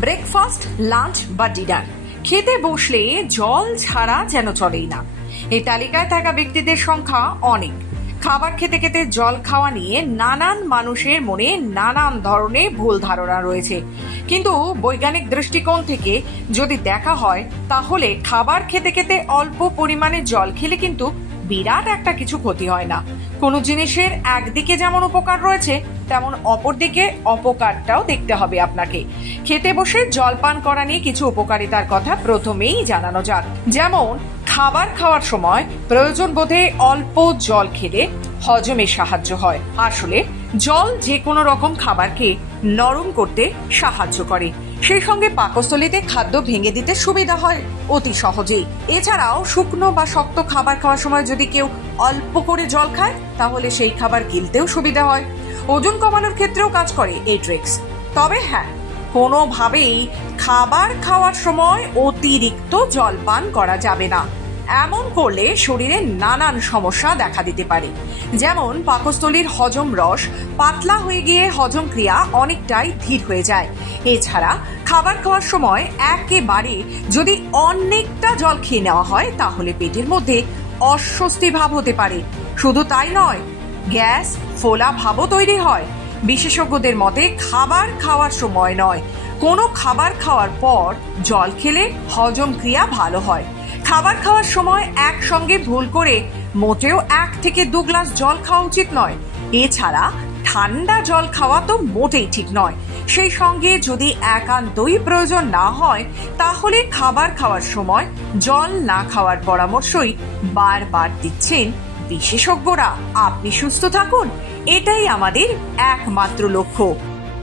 Breakfast lunch বা dinner খেতে বসলে জল ছাড়া যেন চলেই না। এই তালিকায় থাকা ব্যক্তিদের সংখ্যা অনেক। খাবার খেতে খেতে জল খাওয়া নিয়ে নানান মানুষের মনে নানান ধরনের ভুল ধারণা রয়েছে। কিন্তু বৈজ্ঞানিক দৃষ্টিকোণ থেকে যদি দেখা হয়, তাহলে খাবার খেতে খেতে অল্প পরিমাণে জল খেলে কিন্তু বিরাট একটা কিছু ক্ষতি হয় না। কোনো জিনিসের একদিকে যেমন উপকার রয়েছে, তেমন অপরদিকে অপকারটাও দেখতে হবে আপনাকে। খেতে বসে জল পান করা নিয়ে কিছু উপকারিতার কথা প্রথমেই জানানো যাক। যেমন, খাবার খাওয়ার সময় প্রয়োজন বোধে অল্প জল খেলে হজমে সাহায্য হয়। আসলে, জল যে কোনো রকম খাবারকে নরম করতে সাহায্য করে। সেই সঙ্গে পাকস্থলিতে খাদ্য ভেঙে দিতে সুবিধা হয় অতি সহজেই। এছাড়াও, শুকনো বা শক্ত খাবার খাওয়ার সময় যদি কেউ অল্প করে জল খায়, তাহলে সেই খাবার গিলতেও সুবিধা হয়। ওজন কমানোর ক্ষেত্রেও কাজ করে এই ট্রিক্স। তবে হ্যাঁ কোনোভাবেই খাবার খাওয়ার সময় অতিরিক্ত জল পান করা যাবে না। এমন করলে শরীরে নানান সমস্যা দেখা দিতে পারে। যেমন পাকস্থলীর হজম রস, পাতলা হয়ে গিয়ে হজম ক্রিয়া অনেকটাই ধীর হয়ে যায়। এছাড়া খাবার খাওয়ার সময় একেবারে যদি অনেকটা জল খেয়ে নেওয়া হয়, তাহলে পেটের মধ্যে অস্বস্তি ভাব হতে পারে। শুধু তাই নয়, গ্যাস, ফোলা ভাবও তৈরি হয়। বিশেষজ্ঞদের মতে, খাবার খাওয়ার সময় নয়। কোনো খাবার খাওয়ার পর জল খেলে হজম ক্রিয়া ভালো হয়। খাবার খাওয়ার সময় একসঙ্গে ভুল করে মোটেও এক থেকে দু গ্লাস জল খাওয়া উচিত নয়। এছাড়া ঠান্ডা জল খাওয়া তো মোটেই ঠিক নয়। সেই সঙ্গে যদি একান্তই প্রয়োজন না হয়, তাহলে খাবার খাওয়ার সময় জল না খাওয়ার পরামর্শই বারবার দিচ্ছেন বিশেষজ্ঞরা আপনি সুস্থ থাকুন এটাই আমাদের একমাত্র লক্ষ্য।